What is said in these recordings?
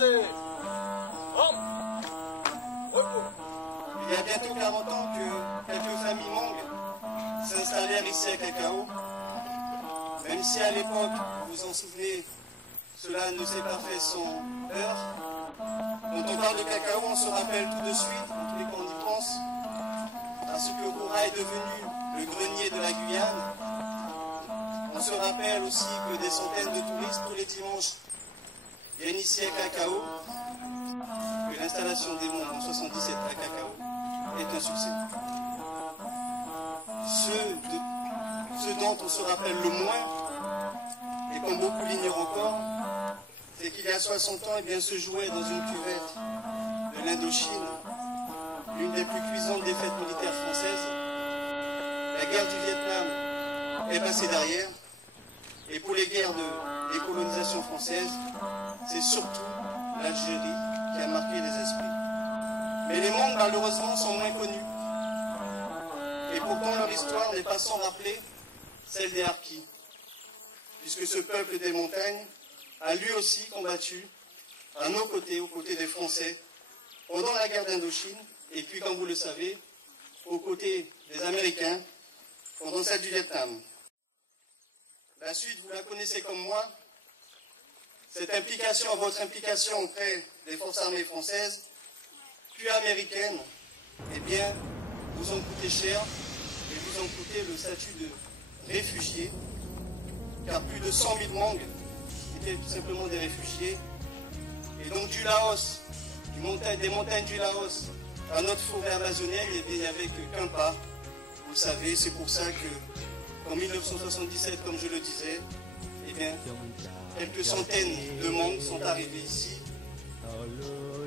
Il y a bientôt 40 ans que quelques familles Hmong s'installèrent ici à Cacao. Même si à l'époque, vous vous en souvenez, cela ne s'est pas fait sans heurts. Quand on parle de cacao, on se rappelle tout de suite, en tous les cas on y pense, à ce que Roura est devenu le grenier de la Guyane. On se rappelle aussi que des centaines de touristes tous les dimanches viennent ici à Cacao, que l'installation des Hmong en 77 à Cacao est un succès. Ce dont on se rappelle le moins, et comme beaucoup l'ignorent encore, c'est qu'il y a 60 ans, eh bien, se jouait dans une cuvette de l'Indochine l'une des plus cuisantes défaites militaires françaises. La guerre du Vietnam est passée derrière, et pour les guerres de décolonisation française, c'est surtout l'Algérie qui a marqué les esprits. Mais les Hmong, malheureusement, sont moins connus. Et pourtant, leur histoire n'est pas sans rappeler celle des Harkis, puisque ce peuple des montagnes a lui aussi combattu à nos côtés, aux côtés des Français, pendant la guerre d'Indochine, et puis, comme vous le savez, aux côtés des Américains, pendant celle du Vietnam. La suite, vous la connaissez comme moi. Cette implication, votre implication auprès des forces armées françaises, puis américaines, eh bien, vous ont coûté cher, et vous ont coûté le statut de réfugiés, car plus de 100 000 Hmong étaient tout simplement des réfugiés. Et donc du Laos, des montagnes du Laos à notre forêt amazonienne, eh bien, il n'y avait qu'un pas. Vous le savez, c'est pour ça qu'en 1977, comme je le disais, eh bien, quelques centaines de Hmong sont arrivés ici.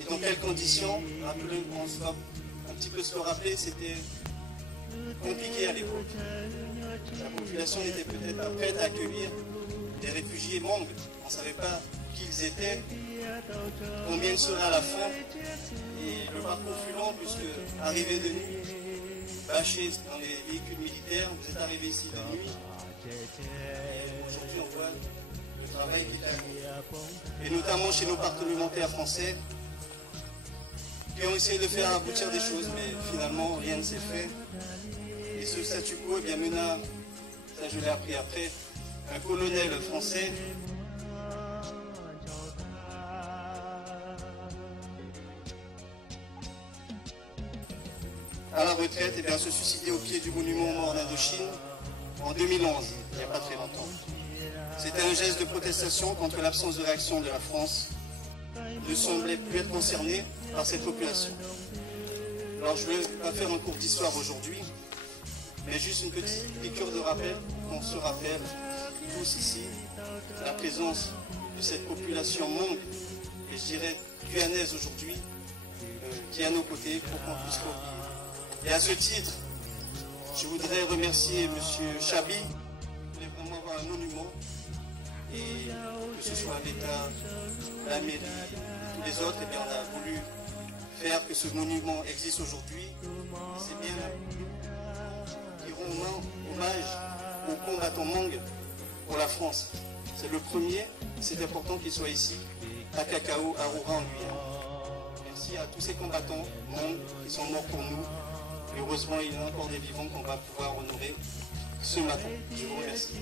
Et dans quelles conditions? Rappelez-moi, on va un petit peu se le rappeler, c'était compliqué à l'époque. La population n'était peut-être pas prête à accueillir des réfugiés Hmong. On ne savait pas qui ils étaient, combien ils seraient à la fin. Et le parcours fut long, puisque arrivé de nuit, bâché dans les véhicules militaires, vous êtes arrivé ici de nuit. Et aujourd'hui, on voit le travail qu'il a mis. Et notamment chez nos parlementaires français, qui ont essayé de faire aboutir des choses, mais finalement, rien ne s'est fait. Et ce statu quo, eh bien, mena, ça je l'ai appris après, un colonel français à la retraite, eh bien, se suicider au pied du monument aux morts d'Indochine en 2011, il n'y a pas très longtemps. C'était un geste de protestation contre l'absence de réaction de la France. Il ne semblait plus être concerné par cette population. Alors je ne vais pas faire un cours d'histoire aujourd'hui, mais juste une petite piqûre de rappel, qu'on se rappelle tous ici, la présence de cette population Hmong, et je dirais guyanaise aujourd'hui, qui est à nos côtés pour qu'on puisse l'oublier. Et à ce titre, je voudrais remercier M. Chabi. Il voulait vraiment avoir un monument, et que ce soit l'État, la mairie, et tous les autres, eh bien, on a voulu faire que ce monument existe aujourd'hui. C'est bien qui rend hommage aux combattants Hmong pour la France. C'est le premier, c'est important qu'il soit ici, à Cacao, à Roura en Guyane. Merci à tous ces combattants Hmong qui sont morts pour nous. Et heureusement, il y a encore des vivants qu'on va pouvoir honorer ce matin. Je vous remercie.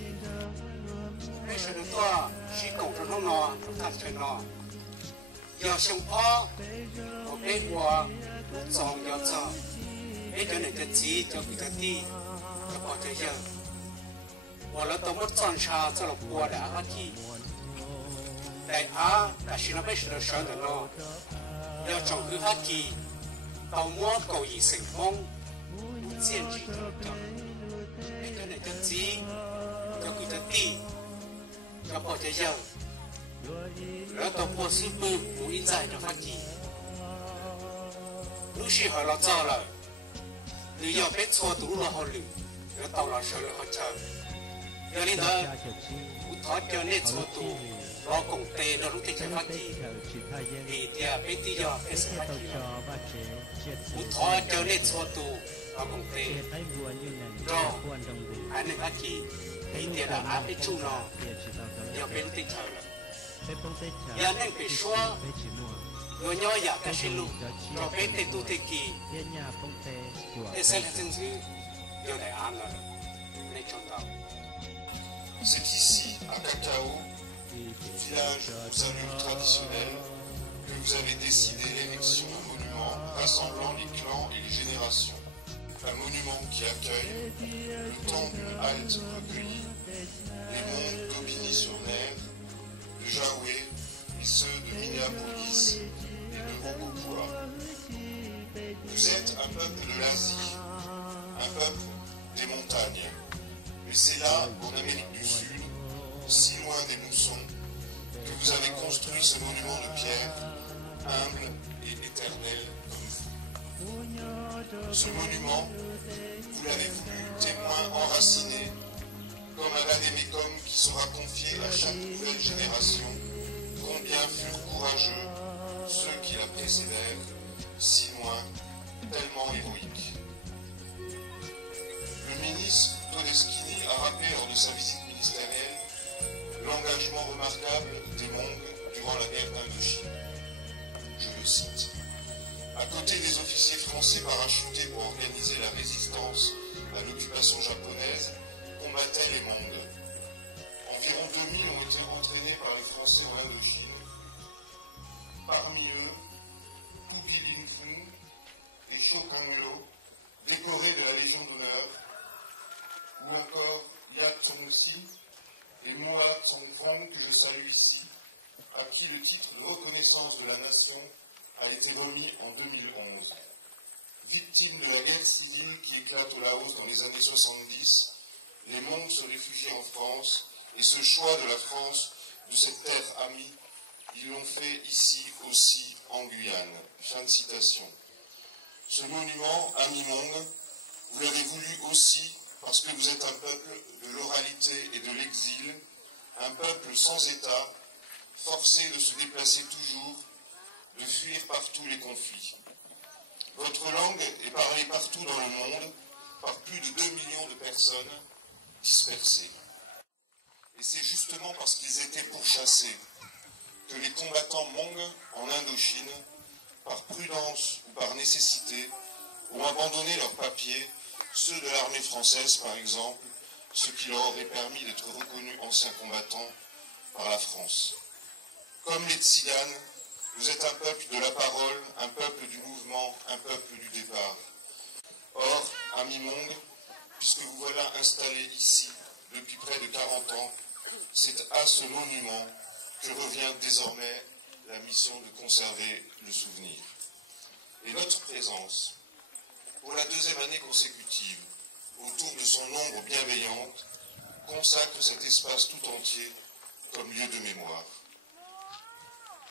Ya neng pishwa Nyo ya kashilu Tropete tuteki Esel zinzi Yo de anga Ne chondao. C'est ici, à Cacao, village aux allures traditionnelles, que vous avez décidé l'érection d'un monument rassemblant les clans et les générations. Un monument qui accueille, le temps d'une halte recueillie, les monts d'Aubigny-sur-Mer, de Jaoué et ceux de Minneapolis et de Rokopoua. Vous êtes un peuple de l'Asie, un peuple des montagnes. Mais c'est là, en Amérique du Sud, si loin des moussons, que vous avez construit ce monument de pierre, humble et éternel comme vous. Ce monument, vous l'avez voulu témoin enraciné, comme un vadémécum qui sera confié à chaque nouvelle génération, combien furent courageux ceux qui la précédèrent, si loin, tellement héroïques. Le ministre Todeschini a rappelé lors de sa visite ministérielle l'engagement remarquable des Hmong durant la guerre d'Indochine. Je le cite. À côté des officiers français parachutés pour organiser la résistance à l'occupation japonaise, combattaient les Hmong. Environ 2000 ont été entraînés par les Français en Indochine. Parmi eux, Pupi Lingfu et Cho Kang-yo, décorés de la Légion d'honneur, ou encore Yat Tsong-si et Moa Tsong-fong, que je salue ici, à qui le titre de reconnaissance de la nation a été remis en 2011. Victimes de la guerre civile qui éclate au Laos dans les années 70, les Hmong se réfugient en France et ce choix de la France, de cette terre amie, ils l'ont fait ici aussi en Guyane. Fin de citation. Ce monument, Ami Hmong, vous l'avez voulu aussi parce que vous êtes un peuple de l'oralité et de l'exil, un peuple sans État, forcé de se déplacer toujours, de fuir partout les conflits. Votre langue est parlée partout dans le monde par plus de 2 millions de personnes dispersées. Et c'est justement parce qu'ils étaient pourchassés que les combattants Hmong en Indochine, par prudence ou par nécessité, ont abandonné leurs papiers, ceux de l'armée française par exemple, ce qui leur aurait permis d'être reconnus anciens combattants par la France. Comme les Tziganes, vous êtes un peuple de la parole, un peuple du mouvement, un peuple du départ. Or, amis Hmong, puisque vous voilà installés ici depuis près de 40 ans, c'est à ce monument que revient désormais la mission de conserver le souvenir. Et notre présence, pour la deuxième année consécutive, autour de son ombre bienveillante, consacre cet espace tout entier comme lieu de mémoire.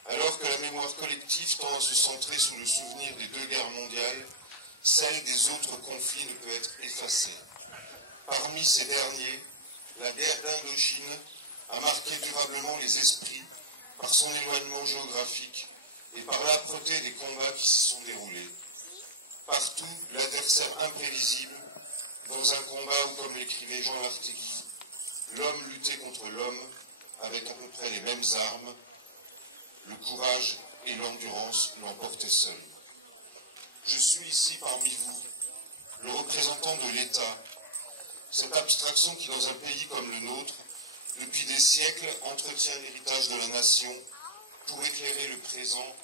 Alors que la mémoire collective tend à se centrer sous le souvenir des 2 guerres mondiales, celle des autres conflits ne peut être effacée. Parmi ces derniers, la guerre d'Indochine a marqué durablement les esprits par son éloignement géographique et par l'âpreté des combats qui s'y sont déroulés. Partout, l'adversaire imprévisible, dans un combat où, comme l'écrivait Jean Lartegui, l'homme luttait contre l'homme avec à peu près les mêmes armes, le courage et l'endurance l'emportaient seuls. Je suis ici parmi vous, le représentant de l'État, cette abstraction qui, dans un pays comme le nôtre, depuis des siècles, entretient l'héritage de la nation pour éclairer le présent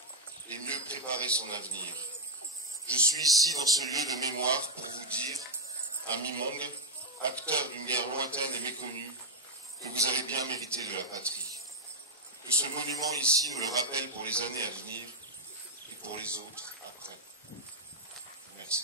et mieux préparer son avenir. Je suis ici dans ce lieu de mémoire pour vous dire, amis Hmong, acteurs d'une guerre lointaine et méconnue, que vous avez bien mérité de la patrie. Que ce monument ici nous le rappelle pour les années à venir et pour les autres après. Merci.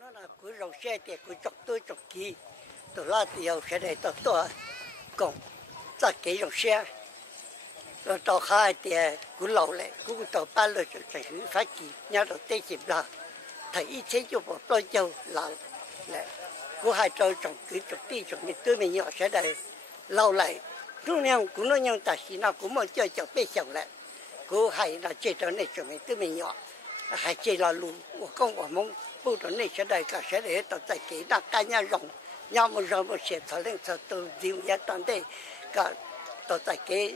nó là cứ rau xe thì cứ chọc tôi chọc kỹ tôi là điều xe này tôi còn ta kỹ rau xe rồi tàu hai thì cứ lâu lại cứ tàu ba lượt chạy hữu phát kỳ nhau đầu tiên chìm là thấy ít thế cho một đôi châu là cứ hai trâu trồng cứ trồng ti trồng mình tươi mình nhỏ xe này lâu lại lúc nào cũng nói nhau ta chỉ nào cũng muốn chơi chọc bê chồng lại cứ hai là chơi trâu này trồng mình tươi mình nhỏ hai chơi là lù con của mông bố đó này sẽ đây cả sẽ để tao tại kỹ đặt cái nhà rộng nhau một giờ một sẽ thở lên thở từ riêng giá toàn đây cả tao tại kỹ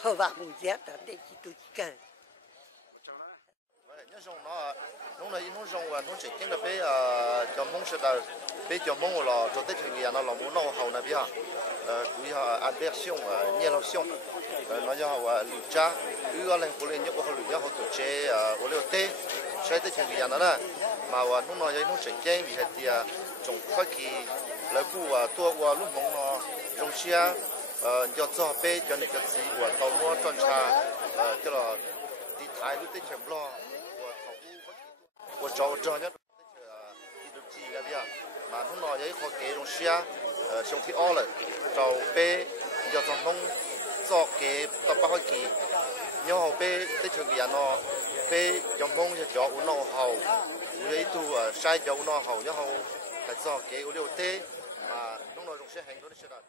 hơi vàng một giá toàn đây chỉ tôi chỉ cần nhớ xong nó này nó xong và nó chỉ chính là bé cho mông sẽ là bé cho mông là cho tới thời gian nó là muốn nó hậu này bây giờ quý ăn bé xong nhẹ nó xong nó cho họ lụt cha cứ gọi là cô lên nhớ họ lụt nhớ họ tổ chế cô lên tê sai tới thời gian đó nè mà nó nói nó chỉ chính vì thì trồng phát kỳ là khu tua lúc mông nó trồng xia cho bé cho này cho gì tàu mua tròn trà cho là đi thái lúc tới chậm lo我找人家一直记个边，嘛弄了有一个给东西啊，兄弟all了，找被要从弄做给到八块几，然后被在城里人咯，被用梦就叫我弄好，有一度晒叫我弄好，然后还做给我留低，嘛弄了东西很多的事了。